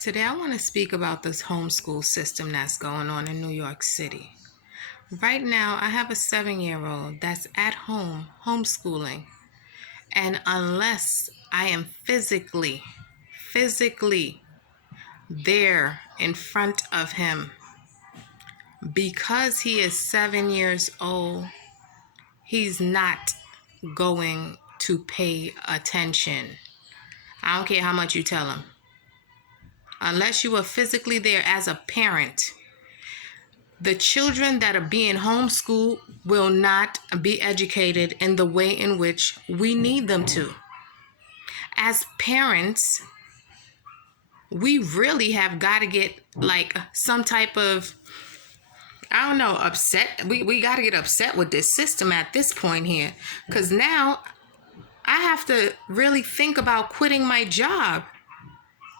Today, I want to speak about this homeschool system that's going on in New York City. Right now, I have a 7-year-old that's at home homeschooling. And unless I am physically there in front of him, because he is 7 years old, he's not going to pay attention. I don't care how much you tell him. Unless you are physically there as a parent, the children that are being homeschooled will not be educated in the way in which we need them to. As parents, we really have got to get like some type of, upset. We got to get upset with this system at this point here. Because now I have to really think about quitting my job.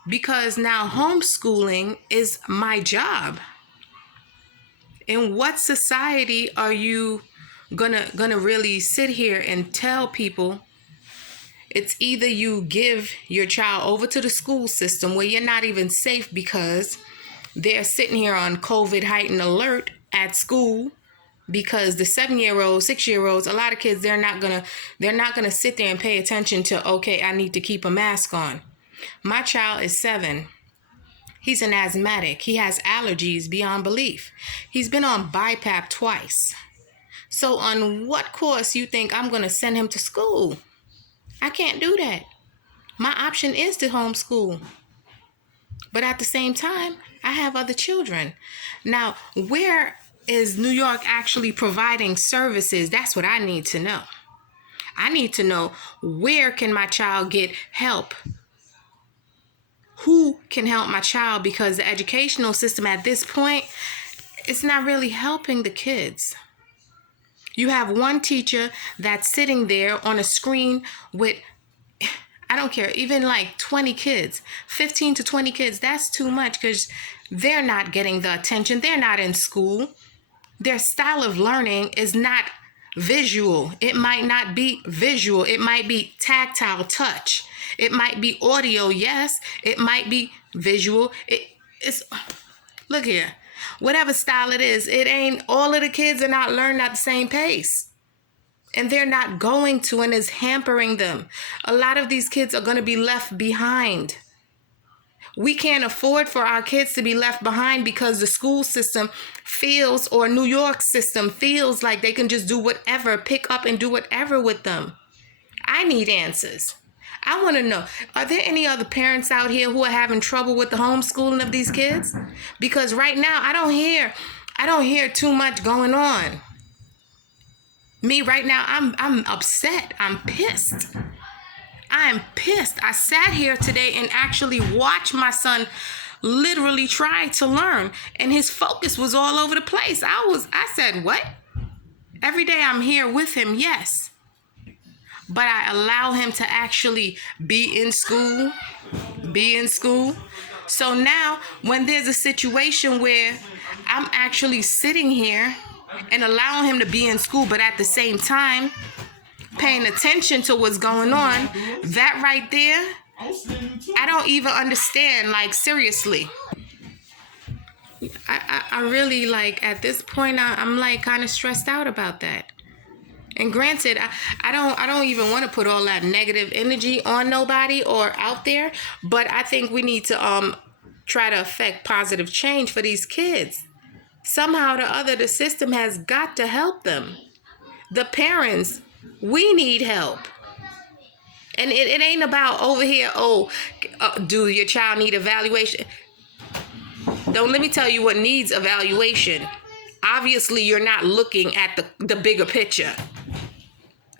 Because now homeschooling is my job. In what society are you gonna really sit here and tell people it's either you give your child over to the school system where you're not even safe because they're sitting here on COVID heightened alert at school, because the 7-year-olds, 6-year-olds, a lot of kids, they're not gonna sit there and pay attention to, okay, I need to keep a mask on. My child is 7. He's an asthmatic. He has allergies beyond belief. He's been on BiPAP twice. So on what course you think I'm going to send him to school? I can't do that. My option is to homeschool. But at the same time, I have other children. Now, where is New York actually providing services? That's what I need to know. I need to know, where can my child get help? Who can help my child? Because the educational system at this point, it's not really helping the kids. You have one teacher that's sitting there on a screen with, I don't care, even like 20 kids, 15 to 20 kids. That's too much because they're not getting the attention. They're not in school. Their style of learning is not visual. It might not be visual. It might be tactile touch. It might be audio, yes. It might be visual. It's look here. Whatever style it is, it ain't, all of the kids are not learning at the same pace. And they're not going to, and it's hampering them. A lot of these kids are going to be left behind. We can't afford for our kids to be left behind because the school system feels, or New York system feels like they can just do whatever, pick up and do whatever with them. I need answers. I want to know, are there any other parents out here who are having trouble with the homeschooling of these kids? Because right now, I don't hear too much going on. Me right now, I'm upset. I'm pissed. I am pissed. I sat here today and actually watched my son literally try to learn, and his focus was all over the place. I said, what? Every day I'm here with him, yes. But I allow him to actually be in school. So now when there's a situation where I'm actually sitting here and allowing him to be in school, but at the same time paying attention to what's going on, that right there, I don't even understand, like, seriously. I really, like, at this point, I'm like kind of stressed out about that. And granted, I don't even want to put all that negative energy on nobody or out there, but I think we need to try to affect positive change for these kids. Somehow or other, the system has got to help them. The parents, we need help. And it ain't about over here, do your child need evaluation? Don't let me tell you what needs evaluation. Obviously, you're not looking at the bigger picture.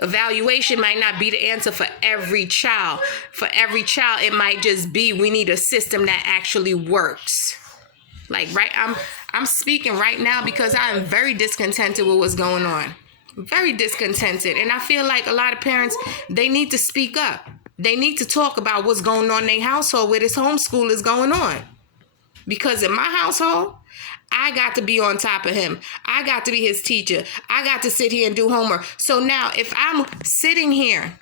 Evaluation might not be the answer for every child. For every child, it might just be, we need a system that actually works. Like, right, I'm speaking right now because I am very discontented with what's going on. Very discontented. And I feel like a lot of parents, they need to speak up. They need to talk about what's going on in their household where this homeschool is going on. Because in my household, I got to be on top of him. I got to be his teacher. I got to sit here and do homework. So now if I'm sitting here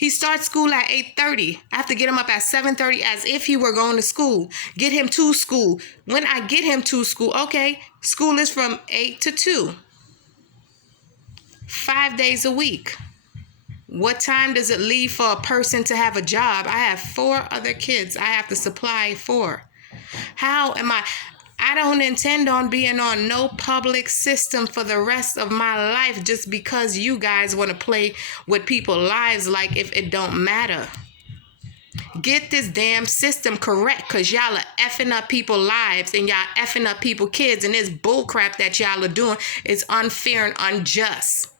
He starts school at 8:30. I have to get him up at 7:30 as if he were going to school. Get him to school. When I get him to school, okay, school is from 8 to 2. 5 days a week. What time does it leave for a person to have a job? I have 4 other kids I have to supply for. How am I don't intend on being on no public system for the rest of my life just because you guys want to play with people's lives like if it don't matter. Get this damn system correct, because y'all are effing up people's lives and y'all effing up people's kids, and this bullcrap that y'all are doing is unfair and unjust.